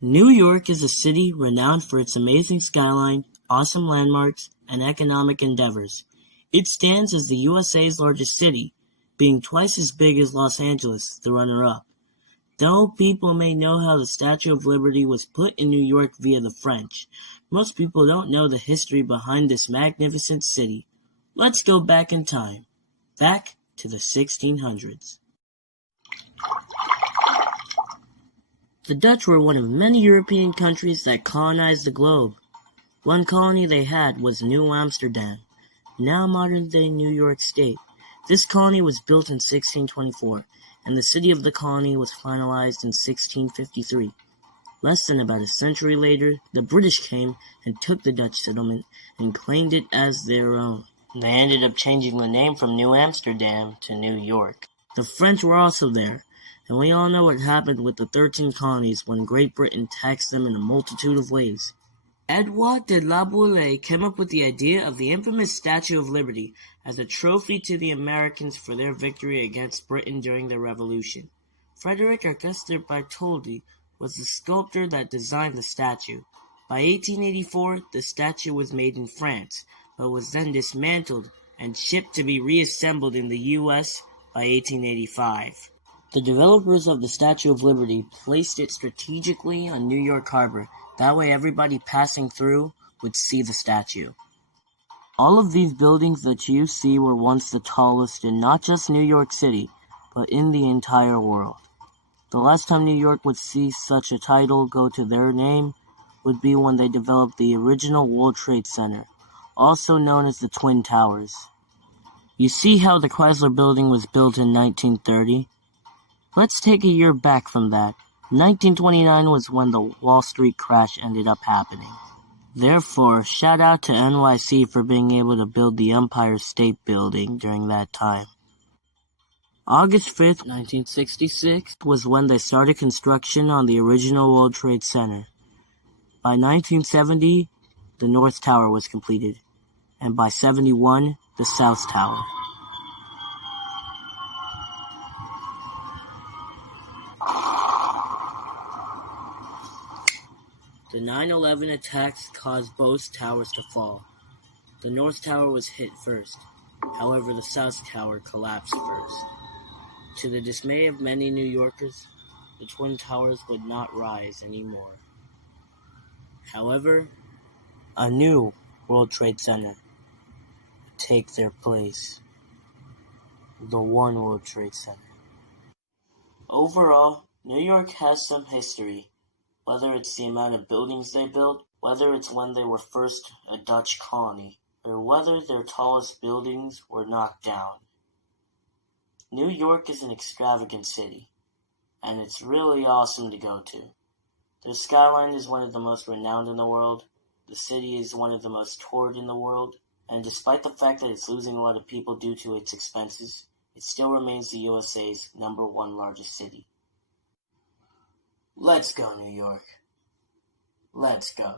New York is a city renowned for its amazing skyline, awesome landmarks, and economic endeavors. It stands as the USA's largest city, being twice as big as Los Angeles, the runner-up. Though people may know how the Statue of Liberty was put in New York via the French, most people don't know the history behind this magnificent city. Let's go back in time, back to the 1600s. The Dutch were one of many European countries that colonized the globe. One colony they had was New Amsterdam, now modern-day New York State. This colony was built in 1624, and the city of the colony was finalized in 1653. Less than about a century later, the British came and took the Dutch settlement and claimed it as their own. They ended up changing the name from New Amsterdam to New York. The French were also there, and we all know what happened with the 13 colonies when Great Britain taxed them in a multitude of ways. Edouard de la Boulaye came up with the idea of the infamous Statue of Liberty as a trophy to the Americans for their victory against Britain during the Revolution. Frederick Auguste Bartholdi was the sculptor that designed the statue. By 1884, the statue was made in France, but was then dismantled and shipped to be reassembled in the U.S. by 1885. The developers of the Statue of Liberty placed it strategically on New York Harbor. That way everybody passing through would see the statue. All of these buildings that you see were once the tallest in not just New York City, but in the entire world. The last time New York would see such a title go to their name would be when they developed the original World Trade Center, also known as the Twin Towers. You see how the Chrysler Building was built in 1930? Let's take a year back from that. 1929 was when the Wall Street crash ended up happening. Therefore, shout out to NYC for being able to build the Empire State Building during that time. August 5th, 1966 was when they started construction on the original World Trade Center. By 1970, the North Tower was completed, and by 71, the South Tower. The 9/11 attacks caused both towers to fall. The North Tower was hit first. However, the South Tower collapsed first. To the dismay of many New Yorkers, the Twin Towers would not rise anymore. However, a new World Trade Center would take their place. The One World Trade Center. Overall, New York has some history. Whether it's the amount of buildings they built, whether it's when they were first a Dutch colony, or whether their tallest buildings were knocked down. New York is an extravagant city, and it's really awesome to go to. Their skyline is one of the most renowned in the world, the city is one of the most toured in the world, and despite the fact that it's losing a lot of people due to its expenses, it still remains the USA's #1 largest city. Let's go, New York. Let's go.